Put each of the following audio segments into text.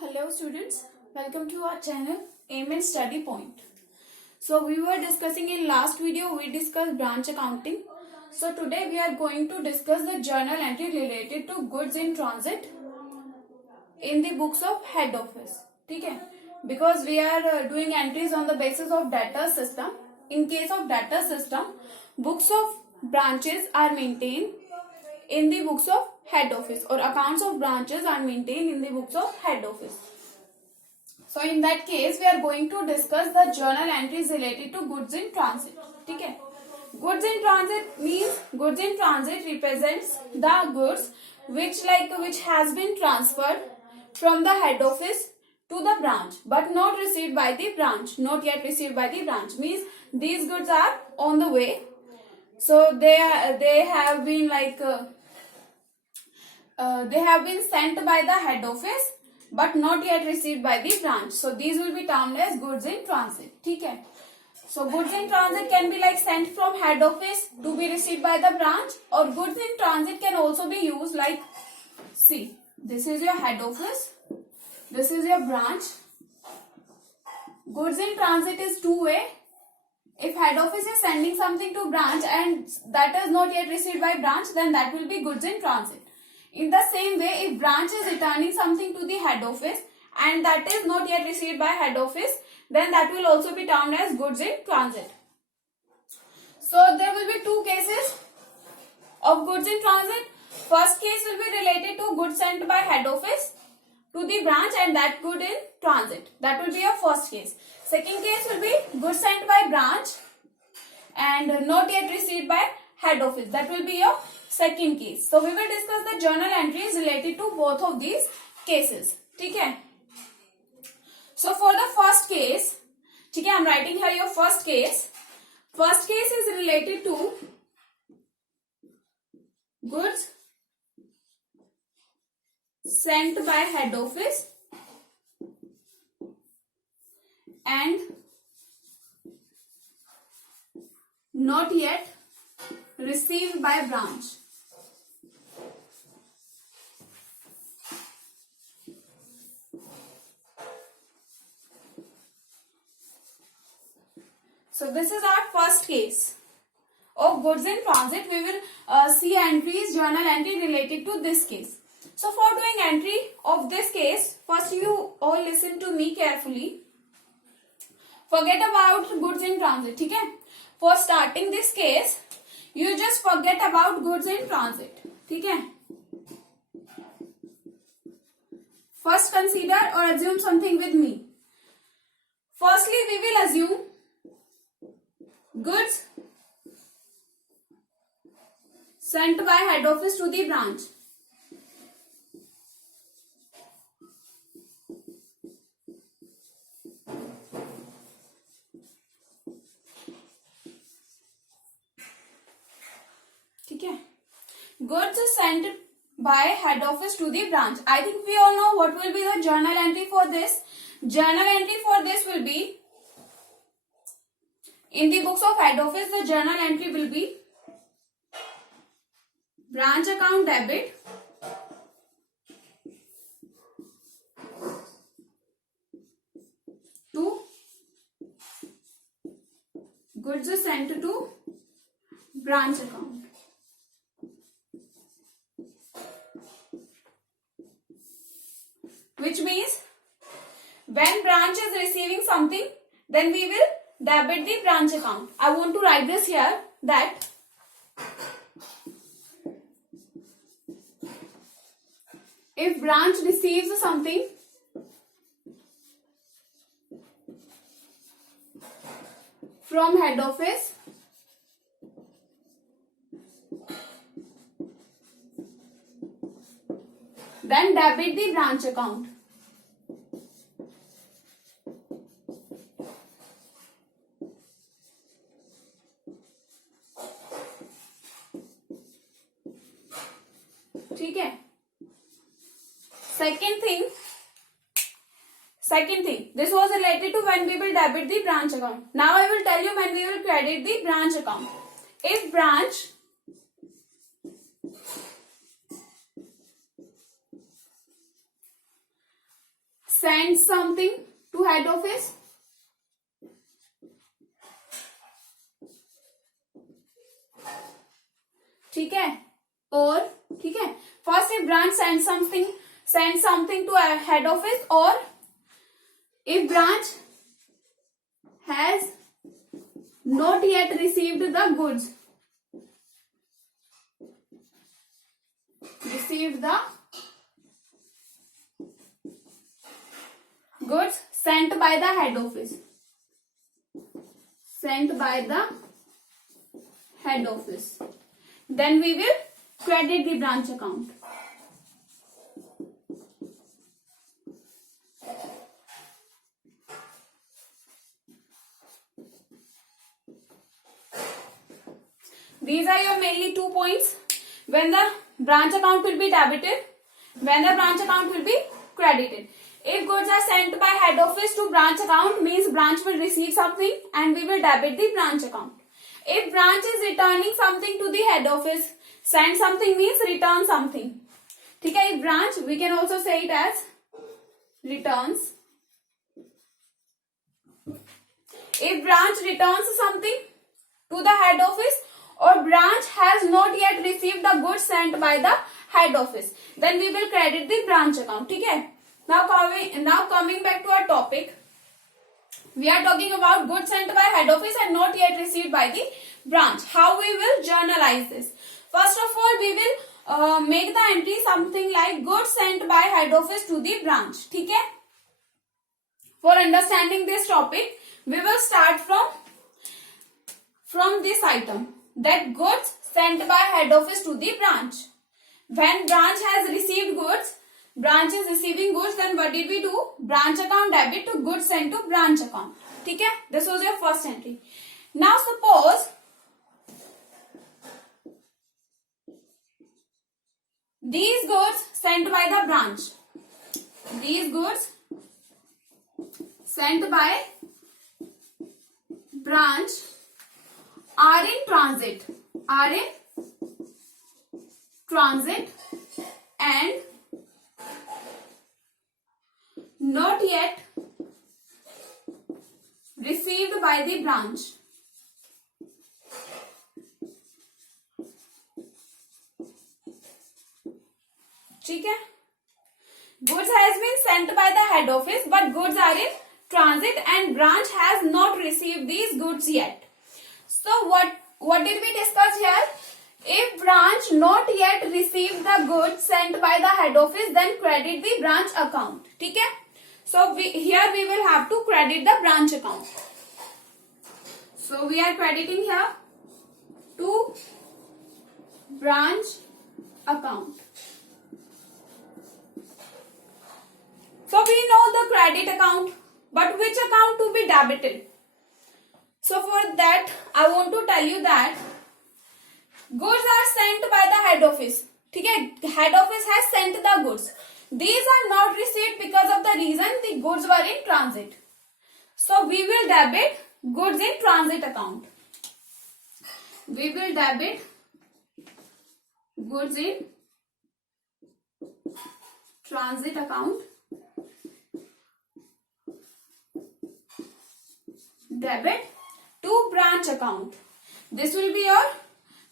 Hello students, welcome to our channel Aim and Study Point. So we were discussing in last video, we discussed branch accounting. So today we are going to discuss the journal entry related to goods in transit in the books of head office. Okay? Because we are doing entries on the basis of data system. In case of data system, books of branches are maintained in the books of head office, or accounts of branches are maintained in the books of head office. So in that case we are going to discuss the journal entries related to goods in transit. Okay? Goods in transit means goods in transit represents the goods which has been transferred from the head office to the branch but not received by the branch, not yet received by the branch, means these goods are on the way. So they have been they have been sent by the head office but not yet received by the branch. So these will be termed as goods in transit. Okay? So goods in transit can be like sent from head office to be received by the branch, or goods in transit can also be used like, see, this is your head office, this is your branch. Goods in transit is two-way. If head office is sending something to branch and that is not yet received by branch, then that will be goods in transit. In the same way, if branch is returning something to the head office and that is not yet received by head office, then that will also be termed as goods in transit. So there will be two cases of goods in transit. First case will be related to goods sent by head office to the branch and that good in transit. That will be your first case. Second case will be goods sent by branch and not yet received by head office. That will be your second case. So we will discuss the journal entries related to both of these cases. Okay? So for the first case, okay, I am writing here your first case. First case is related to goods sent by head office and not yet received by branch. So this is our first case of goods in transit. We will see entries, journal entry related to this case. So for doing entry of this case, first you all listen to me carefully. Forget about goods in transit. Okay? For starting this case, you just forget about goods in transit. Okay? First consider or assume something with me. Firstly, we will assume goods sent by head office to the branch. Okay. Goods sent by head office to the branch. I think we all know what will be the journal entry for this. Journal entry for this will be, in the books of head office, the journal entry will be branch account debit to goods sent to branch account. Which means when branch is receiving something, then we will debit the branch account. I want to write this here, that if branch receives something from head office, then debit the branch account. Okay? Second thing, this was related to when we will debit the branch account. Now I will tell you when we will credit the branch account. If branch sends something to head office, ठीक है, और ठीक है, first if branch send something to a head office, or if branch has not yet received the goods, sent by the head office, then we will credit the branch account. These are your mainly 2 points. When the branch account will be debited, when the branch account will be credited. If goods are sent by head office to branch account, means branch will receive something and we will debit the branch account. If branch is returning something to the head office, send something means return something. ठीक है, if branch, we can also say it as returns. If branch returns something to the head office, or branch has not yet received the goods sent by the head office, then we will credit the branch account. ठीक है, now coming back to our topic, we are talking about goods sent by head office and not yet received by the branch. How we will journalize this? First of all, we will make the entry something like goods sent by head office to the branch. ठीक है, for understanding this topic, we will start from this item, that goods sent by head office to the branch. When branch has received goods, branch is receiving goods, then what did we do? Branch account debit to goods sent to branch account. ठीक है, this was your first entry. Now suppose these goods sent by the branch, these goods sent by branch are in transit, and not yet received by the branch. ठीक है, goods has been sent by the head office, but goods are in transit and branch has not received these goods yet. So what did we discuss here? If branch not yet received the goods sent by the head office, then credit the branch account. ठीक है, so here we will have to credit the branch account. So we are crediting here to branch account. So we know the credit account, but which account to be debited? So for that, I want to tell you that goods are sent by the head office. ठीक है, head office has sent the goods. These are not received because of the reason the goods were in transit. So we will debit goods in transit account. We will debit goods in transit account. Debit to branch account. This will be your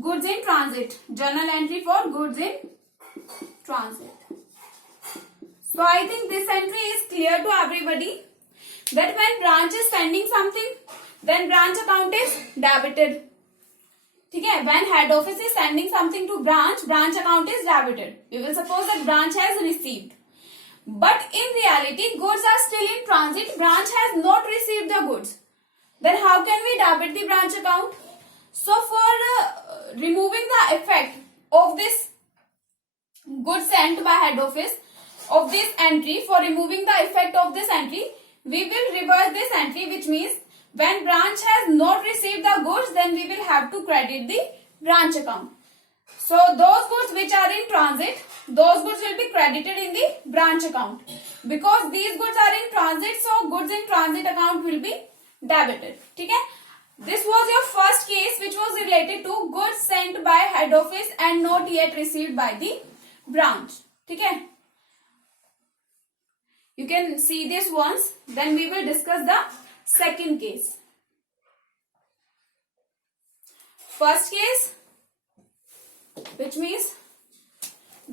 goods in transit, journal entry for goods in transit. So I think this entry is clear to everybody, that when branch is sending something, then branch account is debited. ठीक है, when head office is sending something to branch account is debited. We will suppose that branch has received, but in reality goods are still in transit, branch has not received the goods. Then how can we debit the branch account? So for removing the effect of this goods sent by head office, of this entry, for removing the effect of this entry, we will reverse this entry, which means when branch has not received the goods, then we will have to credit the branch account. So those goods which are in transit, those goods will be credited in the branch account. Because these goods are in transit, so goods in transit account will be debited. ठीक है, this was your first case which was related to goods sent by head office and not yet received by the branch. ठीक है, you can see this once. Then we will discuss the second case. First case, which means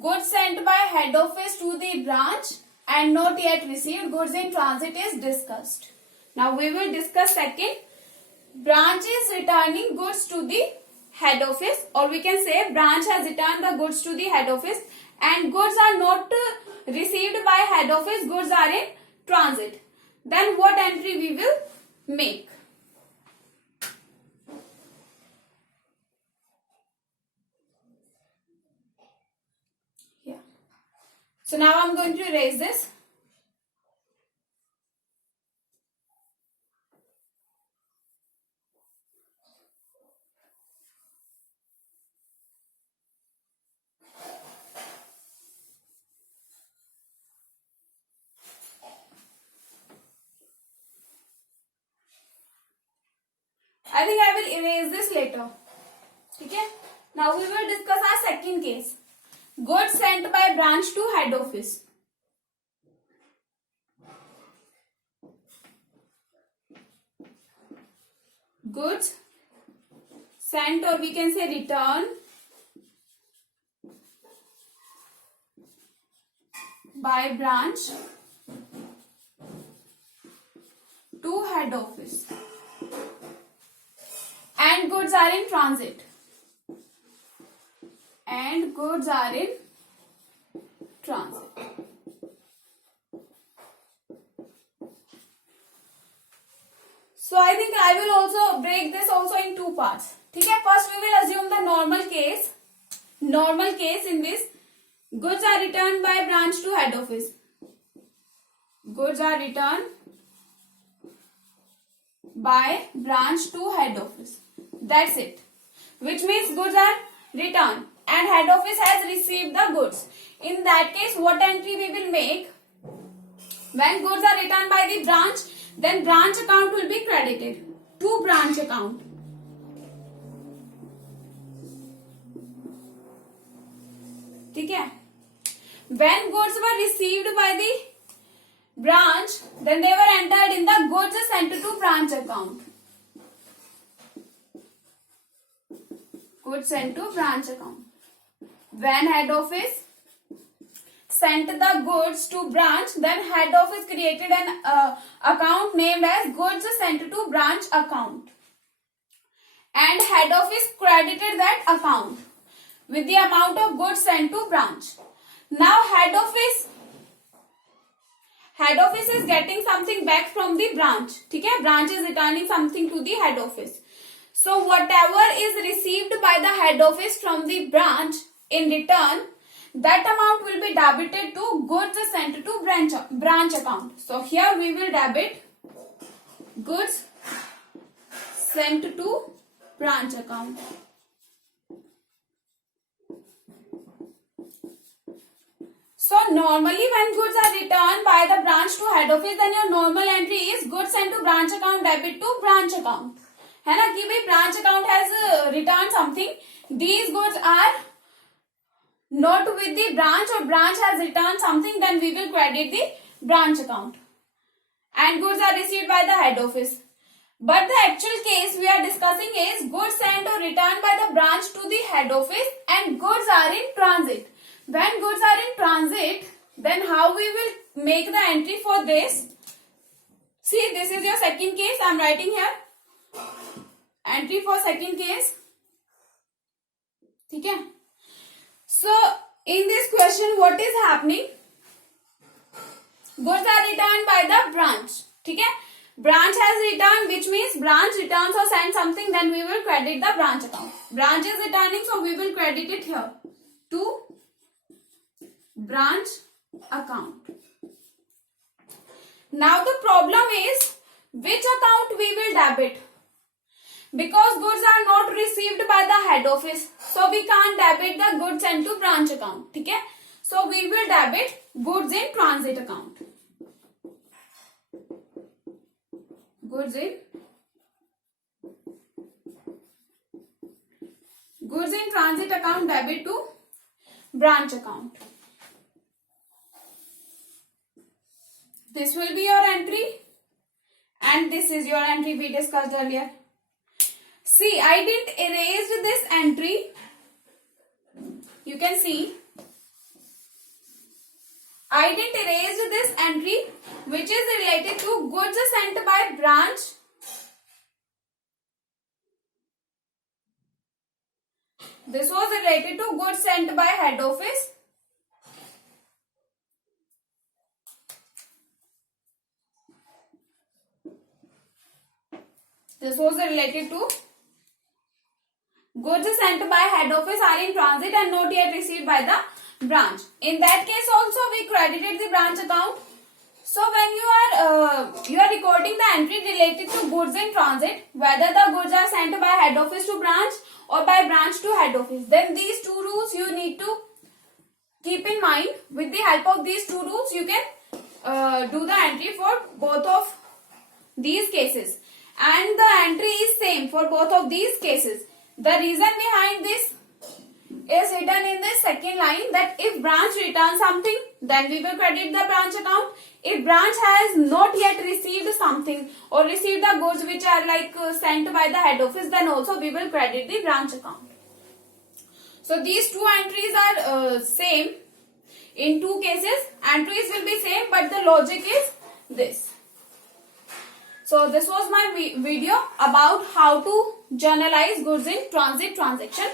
goods sent by head office to the branch and not yet received, goods in transit is discussed. Now we will discuss second. Branch is returning goods to the head office, or we can say branch has returned the goods to the head office and goods are not received by head office, goods are in transit. Then what entry we will make? Yeah. So now I'm going to erase this. I think I will erase this later. Okay. Now we will discuss our second case. Goods sent by branch to head office. Goods sent, or we can say return by branch to head office. And goods are in transit. And goods are in transit. So I think I will also break this also in two parts. Okay, first we will assume the normal case. Normal case in this, goods are returned by branch to head office. Goods are returned by branch to head office. That's it. Which means goods are returned and head office has received the goods. In that case, what entry we will make? When goods are returned by the branch, then branch account will be credited to branch account. Okay? When goods were received by the branch, then they were entered in the goods sent to branch account. Goods sent to branch account. When head office sent the goods to branch, then head office created an account named as goods sent to branch account. And head office credited that account with the amount of goods sent to branch. Now head office is getting something back from the branch. Okay? Branch is returning something to the head office. So whatever is received by the head office from the branch in return, that amount will be debited to goods sent to branch account. So here we will debit goods sent to branch account. So normally when goods are returned by the branch to head office, then your normal entry is goods sent to branch account debit to branch account. है ना कि भाई branch account has returned something. These goods are not with the branch, or branch has returned something, then we will credit the branch account. And goods are received by the head office. But the actual case we are discussing is goods sent or returned by the branch to the head office and goods are in transit. When goods are in transit, then how we will make the entry for this? See, this is your second case. I am writing here. Entry for second case. Okay. So in this question, what is happening? Goods are returned by the branch. Okay. Branch has returned, which means branch returns or sends something, then we will credit the branch account. Branch is returning, so we will credit it here to branch account. Now the problem is which account we will debit. Because goods are not received by the head office, so we can't debit the goods sent to branch account. Okay? So we will debit goods in transit account. Goods in transit account debit to branch account. This will be your entry and this is your entry we discussed earlier. See, I didn't erase this entry. You can see I didn't erase this entry which is related to goods sent by branch. This was related to goods sent by head office. This was related to goods sent by head office are in transit and not yet received by the branch. In that case also we credited the branch account. So when you are recording the entry related to goods in transit, whether the goods are sent by head office to branch or by branch to head office, then these two rules you need to keep in mind. With the help of these two rules you can do the entry for both of these cases, and the entry is same for both of these cases. The reason behind this is hidden in this second line, that if branch returns something, then we will credit the branch account. If branch has not yet received something or received the goods which are like sent by the head office, then also we will credit the branch account. So these two entries are same in two cases. Entries will be same, but the logic is this. So this was my video about how to journalize goods in transit transaction.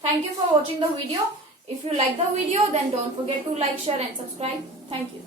Thank you for watching the video. If you like the video, then don't forget to like, share and subscribe. Thank you.